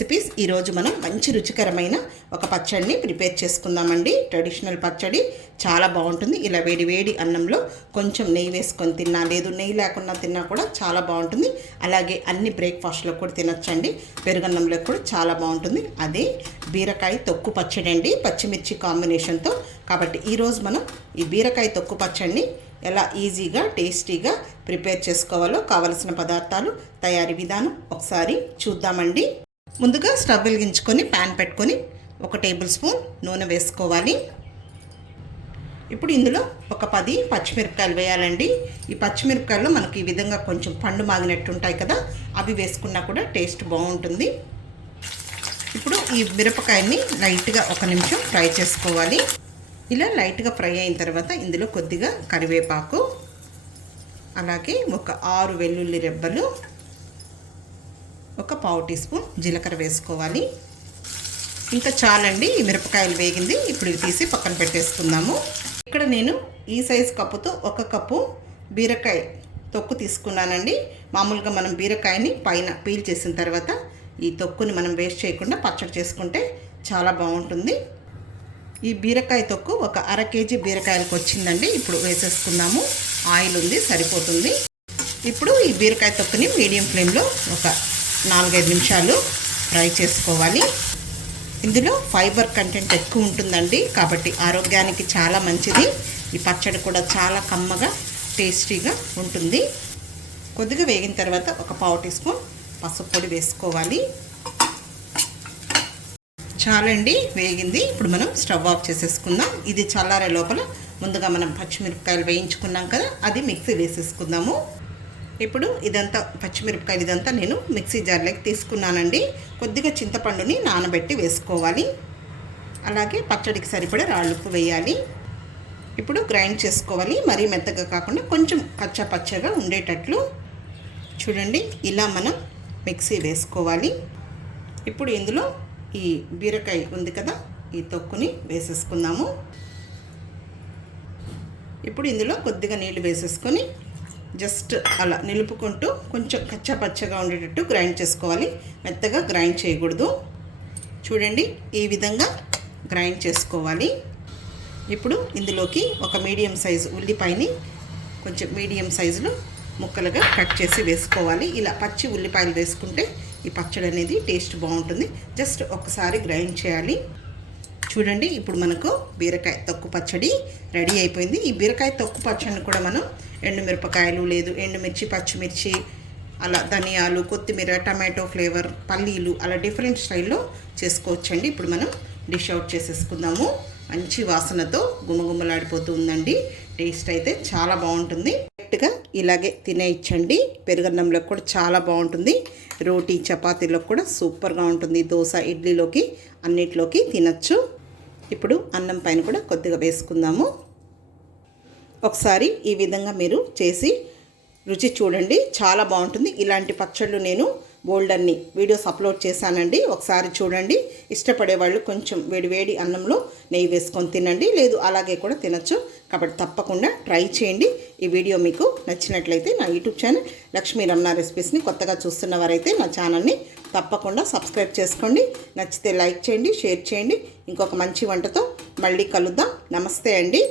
Recipes ఈరోజు మనం మంచి రుచికరమైన ఒక పచ్చడిని ప్రిపేర్ చేసుకుందామండి. ట్రెడిషనల్ పచ్చడి చాలా బాగుంటుంది. ఇలా వేడి వేడి అన్నంలో కొంచెం నెయ్యి వేసుకొని తిన్నా, లేదు నెయ్యి లేకుండా తిన్నా కూడా చాలా బాగుంటుంది. అలాగే అన్ని బ్రేక్ఫాస్ట్లో కూడా తినొచ్చండి. పెరుగన్నంలో కూడా చాలా బాగుంటుంది. అదే బీరకాయ తొక్కు పచ్చడి అండి, పచ్చిమిర్చి కాంబినేషన్తో. కాబట్టి ఈరోజు మనం ఈ బీరకాయ తొక్కు పచ్చడిని ఎలా ఈజీగా టేస్టీగా ప్రిపేర్ చేసుకోవాలో కావలసిన పదార్థాలు, తయారీ విధానం ఒకసారి చూద్దామండి. ముందుగా స్టవ్ వెలిగించుకొని ప్యాన్ పెట్టుకొని 1 టేబుల్ స్పూన్ నూనె వేసుకోవాలి. ఇప్పుడు ఇందులో ఒక 10 పచ్చిమిరపకాయలు వేయాలండి. ఈ పచ్చిమిరపకాయలు మనకి ఈ విధంగా కొంచెం పండు మాగినట్టు ఉంటాయి కదా, అవి వేసుకున్నా కూడా టేస్ట్ బాగుంటుంది. ఇప్పుడు ఈ మిరపకాయని లైట్గా 1 నిమిషం ఫ్రై చేసుకోవాలి. ఇలా లైట్గా ఫ్రై అయిన తర్వాత ఇందులో కొద్దిగా కరివేపాకు, అలాగే ఒక 6 వెల్లుల్లి రెబ్బలు, ఒక 1/4 టీ స్పూన్ జీలకర్ర వేసుకోవాలి. ఇంకా చాలండి, ఈ మిరపకాయలు వేగింది. ఇప్పుడు ఇవి తీసి పక్కన పెట్టేసుకుందాము. ఇక్కడ నేను ఈ సైజు కప్పుతో 1 కప్పు బీరకాయ తొక్కు తీసుకున్నానండి. మామూలుగా మనం బీరకాయని పైన పీల్ చేసిన తర్వాత ఈ తొక్కుని మనం వేస్ట్ చేయకుండా పచ్చడి చేసుకుంటే చాలా బాగుంటుంది. ఈ బీరకాయ తొక్కు ఒక 1/2 కేజీ బీరకాయలకు వచ్చిందండి. ఇప్పుడు వేసేసుకుందాము. ఆయిల్ ఉంది, సరిపోతుంది. ఇప్పుడు ఈ బీరకాయ తొక్కుని మీడియం ఫ్లేమ్లో ఒక 4-5 నిమిషాలు ఫ్రై చేసుకోవాలి. ఇందులో ఫైబర్ కంటెంట్ ఎక్కువ ఉంటుందండి, కాబట్టి ఆరోగ్యానికి చాలా మంచిది. ఈ పచ్చడి కూడా చాలా కమ్మగా టేస్టీగా ఉంటుంది. కొద్దిగా వేగిన తర్వాత ఒక 1/4 టీ స్పూన్ పసుపు పొడి వేసుకోవాలి. చాలండి, వేగింది. ఇప్పుడు మనం స్టవ్ ఆఫ్ చేసేసుకుందాం. ఇది చల్లారే లోపల ముందుగా మనం పచ్చిమిరపకాయలు వేయించుకున్నాం కదా, అది మిక్సీ వేసేసుకుందాము. ఇప్పుడు ఇదంతా పచ్చిమిరపకాయలు ఇదంతా నేను మిక్సీ జార్లోకి తీసుకున్నానండి. కొద్దిగా చింతపండుని నానబెట్టి వేసుకోవాలి. అలాగే పచ్చడికి సరిపడే రాళ్ళుప్పు వేయాలి. ఇప్పుడు గ్రైండ్ చేసుకోవాలి. మరీ మెత్తగా కాకుండా కొంచెం కచ్చా పచ్చగా ఉండేటట్లు చూడండి, ఇలా మనం మిక్సీ వేసుకోవాలి. ఇప్పుడు ఇందులో ఈ బీరకాయ ఉంది కదా, ఈ తొక్కుని వేసేసుకుందాము. ఇప్పుడు ఇందులో కొద్దిగా నీళ్ళు వేసేసుకొని జస్ట్ అలా నిలుపుకుంటూ కొంచెం కచ్చా పచ్చగా ఉండేటట్టు గ్రైండ్ చేసుకోవాలి. మెత్తగా గ్రైండ్ చేయకూడదు. చూడండి, ఈ విధంగా గ్రైండ్ చేసుకోవాలి. ఇప్పుడు ఇందులోకి ఒక మీడియం సైజు ఉల్లిపాయని కొంచెం మీడియం సైజులో ముక్కలుగా కట్ చేసి వేసుకోవాలి. ఇలా పచ్చి ఉల్లిపాయలు వేసుకుంటే ఈ పచ్చడి అనేది టేస్ట్ బాగుంటుంది. జస్ట్ ఒకసారి గ్రైండ్ చేయాలి. చూడండి, ఇప్పుడు మనకు బీరకాయ తొక్కు పచ్చడి రెడీ అయిపోయింది. ఈ బీరకాయ తొక్కు పచ్చడిని కూడా మనం ఎండుమిరపకాయలు, లేదు ఎండుమిర్చి, పచ్చిమిర్చి, అలా ధనియాలు, కొత్తిమీర, టమాటో ఫ్లేవర్, పల్లీలు, అలా డిఫరెంట్ స్టైల్లో చేసుకోవచ్చండి. ఇప్పుడు మనం డిష్ అవుట్ చేసేసుకుందాము. మంచి వాసనతో గుమగుమలాడిపోతూ ఉందండి. టేస్ట్ అయితే చాలా బాగుంటుంది. డైరెక్ట్గా ఇలాగే తినేయచ్చండి. పెరుగన్నంలో కూడా చాలా బాగుంటుంది. రోటీ, చపాతీలో కూడా సూపర్గా ఉంటుంది. దోశ, ఇడ్లీలోకి అన్నిట్లోకి తినచ్చు. ఇప్పుడు అన్నం పైన కూడా కొద్దిగా వేసుకుందాము. ఒకసారి ఈ విధంగా మీరు చేసి రుచి చూడండి, చాలా బాగుంటుంది. ఇలాంటి పచ్చళ్ళు నేను బోల్డన్ని వీడియోస్ అప్లోడ్ చేశానండి. ఒకసారి చూడండి. ఇష్టపడే వాళ్ళు కొంచెం వేడివేడి అన్నంలో నెయ్యి వేసుకొని తినండి, లేదు అలాగే కూడా తినచ్చు. కాబట్టి తప్పకుండా ట్రై చేయండి. ఈ వీడియో మీకు నచ్చినట్లయితే నా యూట్యూబ్ ఛానల్ లక్ష్మీ రమణ రెసిపీస్ని కొత్తగా చూస్తున్న వారైతే నా ఛానల్ని తప్పకుండా సబ్స్క్రైబ్ చేసుకోండి. నచ్చితే లైక్ చేయండి, షేర్ చేయండి. ఇంకొక మంచి వంటతో మళ్ళీ కలుద్దాం. నమస్తే అండి.